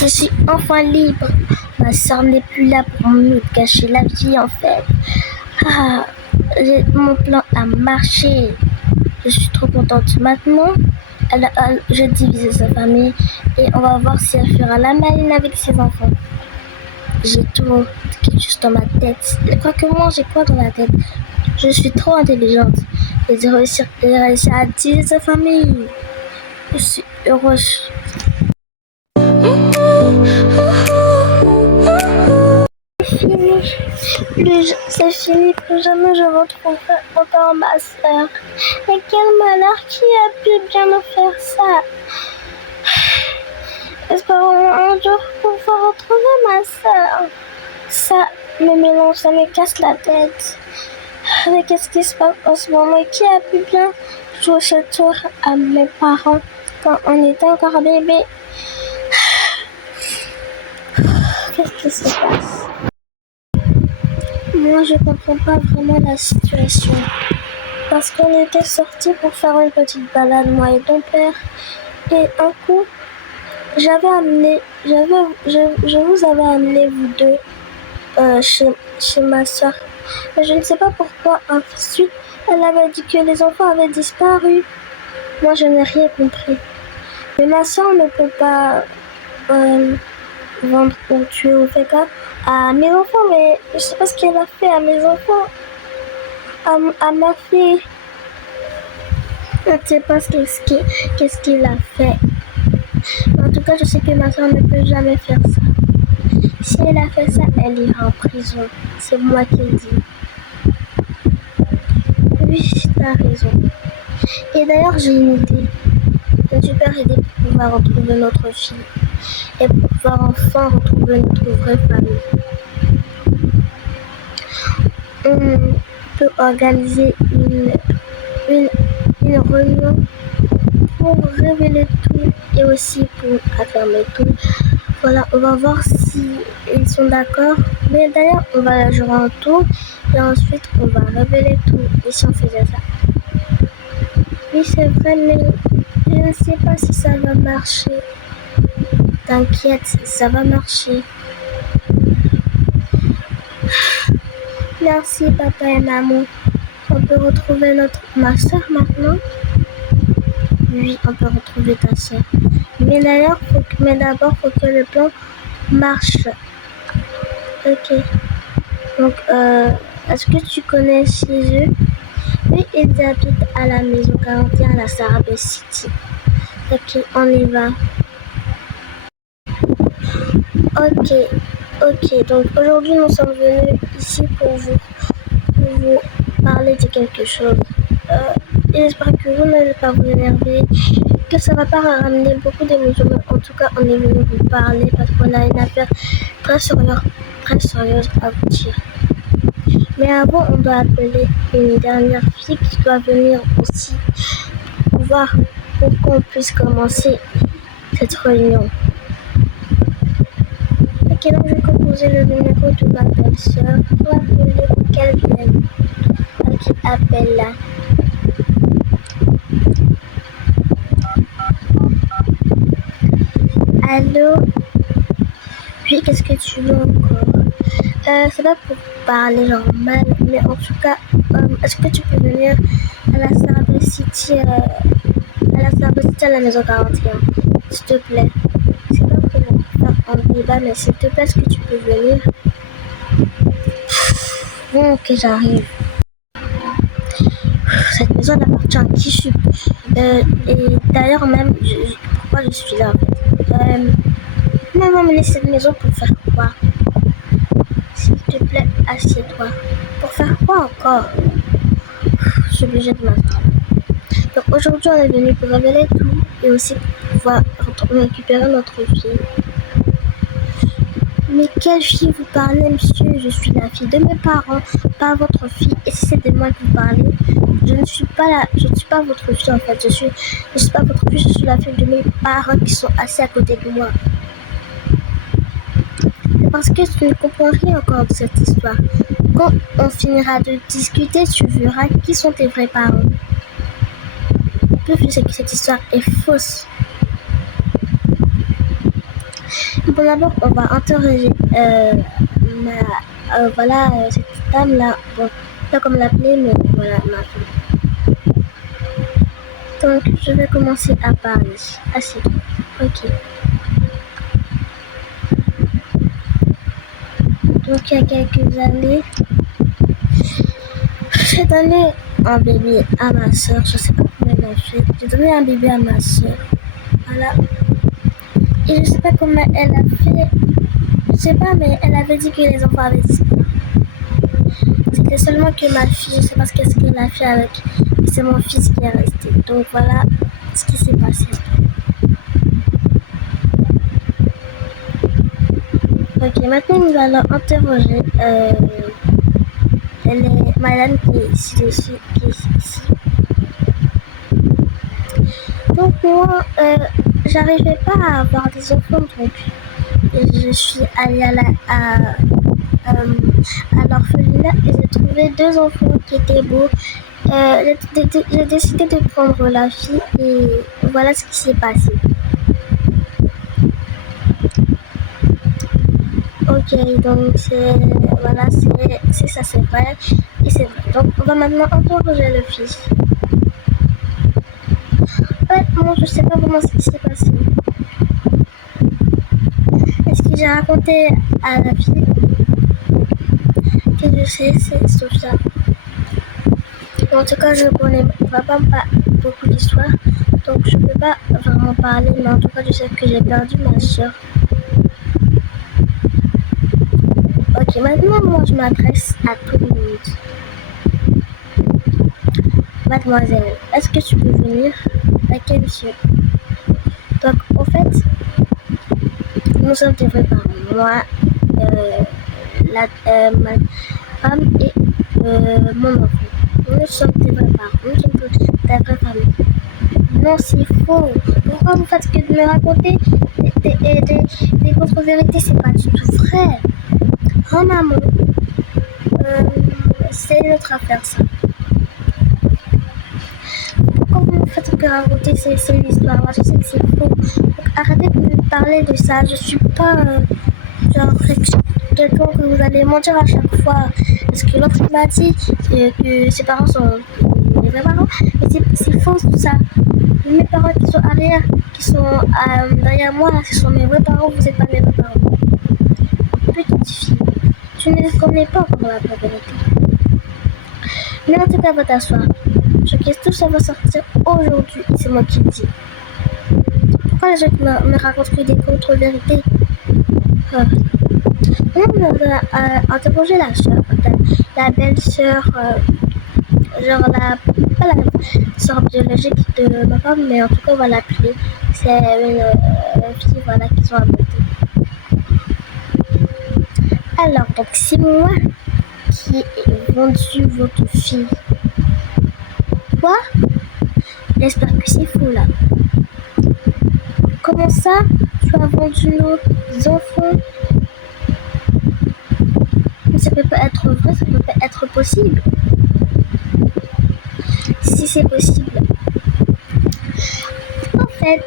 Je suis enfin libre. Ma soeur n'est plus là pour me cacher la vie en fait. Mon plan a marché. Je suis trop contente. Maintenant, je divise sa famille et on va voir si elle fera la maline avec ses enfants. J'ai tout qui est juste dans ma tête. Quoi que moi, j'ai quoi dans la tête? Je suis trop intelligente. J'ai réussi à diviser sa famille. Je suis heureuse. C'est fini, plus jamais je retrouverai encore ma soeur. Mais quel malheur, qui a pu bien me faire ça? Espérons un jour pouvoir retrouver ma soeur. Ça me mélange, ça me casse la tête. Mais qu'est-ce qui se passe en ce moment? Qui a pu bien jouer ce tour à mes parents quand on était encore bébé? Qu'est-ce qui se passe? Moi, je comprends pas vraiment la situation. Parce qu'on était sortis pour faire une petite balade, moi et ton père. Et un coup, je vous avais amené vous deux chez ma soeur. Mais je ne sais pas pourquoi. Ensuite, elle avait dit que les enfants avaient disparu. Moi, je n'ai rien compris. Mais ma soeur ne peut pas vendre ou tuer ou faire quoi à mes enfants, mais je sais pas ce qu'elle a fait à mes enfants, à ma fille. Je ne sais pas qu'est-ce qu'il a fait. Mais en tout cas, je sais que ma soeur ne peut jamais faire ça. Si elle a fait ça, elle ira en prison. C'est moi qui le dis. Oui, t'as raison. Et d'ailleurs, j'ai une idée. Une super idée pour pouvoir retrouver notre fille. Et pour pouvoir enfin retrouver notre vraie famille. On peut organiser une réunion pour révéler tout et aussi pour affirmer tout. Voilà, on va voir si ils sont d'accord. Mais d'ailleurs, on va la jouer en tour et ensuite on va révéler tout. Et si on faisait ça? Oui, c'est vrai, mais je ne sais pas si ça va marcher. T'inquiète, ça va marcher. Merci papa et maman. On peut retrouver ma soeur maintenant? Oui, on peut retrouver ta soeur. Mais d'abord, faut que le plan marche. Ok. Donc, est-ce que tu connais chez eux? Oui, ils habitent à la maison 41 à la Sarabé City. Ok, on y va. Ok. Donc aujourd'hui, nous sommes venus ici pour vous parler de quelque chose. J'espère que vous n'allez pas vous énerver, que ça ne va pas ramener beaucoup d'émotions. Mais en tout cas, on est venu vous parler parce qu'on a une affaire très sérieuse à vous dire. Mais avant, on doit appeler une dernière fille qui doit venir aussi pour qu'on puisse commencer cette réunion. Ok, donc je vais composer le numéro de ma belle-sœur pour appeler pour qu'elle vienne. Ok, appelle-la. Allô? Oui, qu'est-ce que tu veux encore? C'est pas pour parler genre mal, mais en tout cas, est-ce que tu peux venir à la Sarabé City, à la maison 41, s'il te plaît? C'est pas pour faire un débat, mais s'il te plaît, est-ce que tu peux venir? Bon, ok, j'arrive. Cette maison appartient à qui je suis. Et d'ailleurs, même, pourquoi je suis là en fait? Maman m'a laissé cette maison pour faire quoi? S'il te plaît, assieds-toi. Pour faire quoi encore? Je suis obligée de m'asseoir. Donc aujourd'hui, on est venu pour révéler tout et aussi pour pouvoir récupérer notre fille. Mais quelle fille vous parlez, monsieur? Je suis la fille de mes parents, pas votre fille. Et si c'est de moi que vous parlez, je ne suis pas votre fille en fait. Je suis pas votre fille, je suis la fille de mes parents qui sont assis à côté de moi. C'est parce que tu ne comprends rien encore de cette histoire. Quand on finira de discuter, tu verras qui sont tes vrais parents. Le plus c'est que cette histoire est fausse. Bon, d'abord, on va interroger cette dame-là. Bon, pas comme l'appeler, mais voilà, ma fille. Donc, je vais commencer à parler. Assieds-toi. Ok. Donc, il y a quelques années, j'ai donné un bébé à ma soeur. Je sais pas comment elle a fait. J'ai donné un bébé à ma soeur. Voilà. Et je sais pas comment elle a fait. Je sais pas, mais elle avait dit que les enfants avaient disparu. C'était seulement que ma fille, je sais pas ce qu'elle a fait avec. Et c'est mon fils qui est resté. Donc voilà ce qui s'est passé. Ok, maintenant nous allons interroger madame qui est ici. Donc moi, j'arrivais pas à avoir des enfants, donc je suis allée à l'orphelinat et j'ai trouvé 2 enfants qui étaient beaux. J'ai décidé de prendre la fille et voilà ce qui s'est passé. Ok, donc c'est ça, c'est vrai et c'est vrai. Donc on va maintenant interroger le fils. Moi je sais pas vraiment ce qui s'est passé. Est-ce que j'ai raconté à la fille que je sais, c'est Sophia. En tout cas, je connais vraiment pas beaucoup d'histoires, donc je peux pas vraiment parler, mais en tout cas, je sais que j'ai perdu ma soeur. Ok, maintenant, moi, je m'adresse à tout le monde. Mademoiselle, est-ce que tu peux venir? Ok, monsieur. Donc, en fait, nous sommes des vrais parents. Moi, ma femme et mon enfant. Nous sommes des vrais parents. Nous sommes de la vraie famille. Non, c'est faux. Pourquoi vous faites que de me raconter des contre-vérités? C'est pas du tout vrai. Oh maman, c'est notre affaire ça. Pourquoi vous me faites que raconter ces histoires? Moi je sais que c'est faux. Donc arrêtez de me parler de ça. Je suis pas genre quelqu'un que vous allez mentir à chaque fois. Parce que l'autre m'a dit que ses parents sont mes vrais parents. Mais c'est faux tout ça. Mes parents qui sont arrière, qui sont derrière moi, ce sont mes vrais parents, vous n'êtes pas mes vrais parents. Petite fille, tu ne les connais pas encore la vérité. Mais en tout cas, va t'asseoir. Je que tout ça va sortir aujourd'hui, c'est moi qui le dis. Pourquoi les autres me racontent que des contre-vérités? On va interroger la soeur, la belle-sœur, genre pas la sœur biologique de ma femme, mais en tout cas on va l'appeler. C'est une fille voilà, qui sont adoptées. Alors donc c'est moi qui ai vendu votre fille. Quoi? J'espère que c'est faux là. Comment ça? Tu as vendu nos enfants? Mais ça peut pas être vrai, ça peut pas être possible. Si c'est possible. En fait,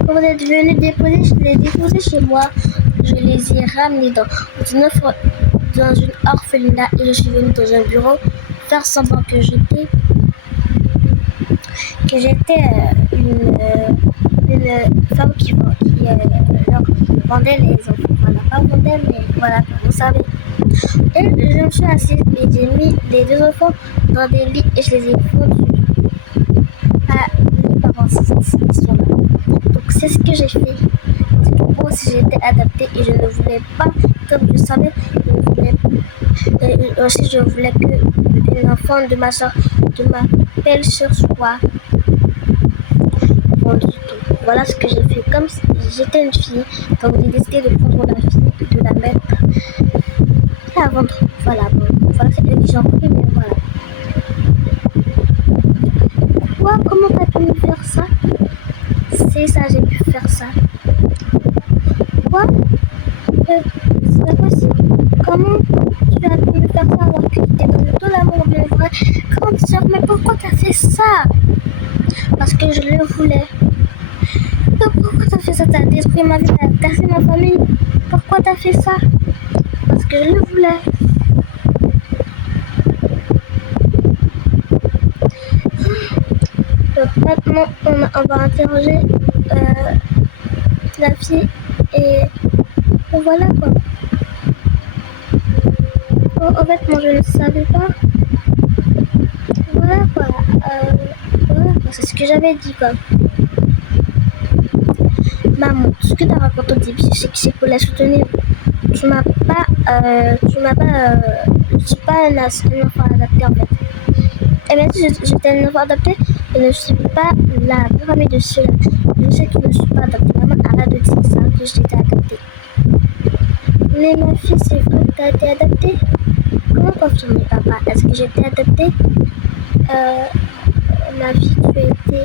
quand vous êtes venu déposer, je les ai déposés chez moi. Je les ai ramenés dans une orphelinat et je suis venue dans un bureau faire semblant que j'étais une femme qui leur vendait les enfants. Voilà, pas vendait, mais voilà, vous savez. Et je me suis assise et j'ai mis les 2 enfants dans des lits et je les ai fondus à mes parents qui sont là. Donc c'est ce que j'ai fait. Parce que moi aussi j'étais adaptée et je ne voulais pas, comme je savais, aussi je voulais que l'enfant de ma soeur, de ma belle-sœur soit vendu tout. Voilà ce que j'ai fait. Comme j'étais une fille, donc j'ai décidé de prendre la fille, de la mettre et à vendre. Voilà, bon, voilà c'est eux qui j'ai pris, mais voilà. Quoi? Comment t'as pu me faire ça? C'est ça, j'ai pu faire ça. Quoi? C'est pas possible. Comment tu as pu me faire ça alors que t'es dans le dos l'amour de vrai? Grande sœur, mais pourquoi t'as fait ça? Parce que je le voulais. Donc pourquoi t'as fait ça t'a détruit ma vie, t'as cassé ma famille. Pourquoi t'as fait ça? Parce que je le voulais. Donc maintenant, on va interroger la fille et voilà quoi. Bon, en fait, moi je ne savais pas. Voilà quoi. Voilà quoi, c'est ce que j'avais dit quoi. Maman, tout ce que tu as raconté au début, c'est que c'est pour la soutenir. Tu m'as pas, je suis pas un enfant adapté en fait. Et bien si j'étais un enfant adapté, je ne suis pas la famille de ceux-là. Je sais que je ne suis pas adaptée. Maman, arrête de dire ça, que j'étais adaptée. Mais ma fille, c'est vrai que tu as été adaptée. Comment confirmer papa? Est-ce que j'étais adaptée? Ma fille, tu as été